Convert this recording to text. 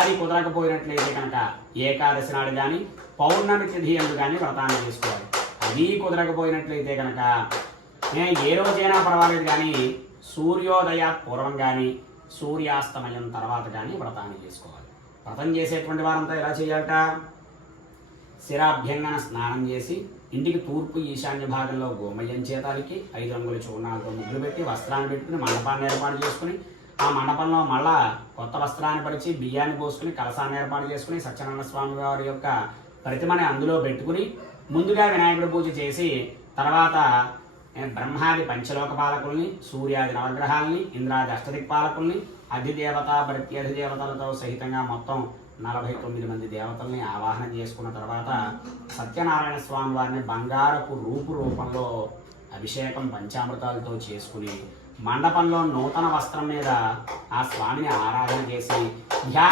అది కుదరకపోయినట్లయితే కనుక ఏకాదశి నాడు కానీ పౌర్ణమి తిథి ఎందు కానీ వ్రతాన్ని చేసుకోవాలి. అది కుదరకపోయినట్లయితే కనుక ఏ రోజైనా పర్వాలేదు కానీ సూర్యోదయ పూర్వం కానీ సూర్యాస్తమయం తర్వాత కానీ వ్రతాన్ని చేసుకోవాలి. వ్రతం చేసేటువంటి వారంతా ఎలా చేయాలట? శిరాభ్యంగన స్నానం చేసి ఇంటికి తూర్పు ఈశాన్య భాగంలో గోమయం చేతానికి 5 రంగుల చూర్ణాలతో ముగ్గులు పెట్టి వస్త్రాన్ని పెట్టుకుని మండపాన్ని ఏర్పాటు చేసుకుని ఆ మండపంలో మళ్ళా కొత్త వస్త్రాన్ని పరిచి బియ్యాన్ని పోసుకుని కలసాన్ని ఏర్పాటు చేసుకుని సత్యనారాయణ స్వామి వారి యొక్క ప్రతిమని అందులో పెట్టుకుని ముందుగా వినాయకుడి పూజ చేసి తర్వాత బ్రహ్మాది పంచలోక పాలకుల్ని, సూర్యాది నవగ్రహాలని, ఇంద్రాది అష్టదిక్పాలకుల్ని, అధిదేవత ప్రత్యధిదేవతలతో సహితంగా మొత్తం 49 మంది దేవతల్ని ఆవాహన చేసుకున్న తర్వాత సత్యనారాయణ స్వామి వారిని బంగారపు రూపంలో అభిషేకం పంచామృతాలతో చేసుకుని మండపంలో నూతన వస్త్రం మీద ఆ స్వామిని ఆరాధన చేసి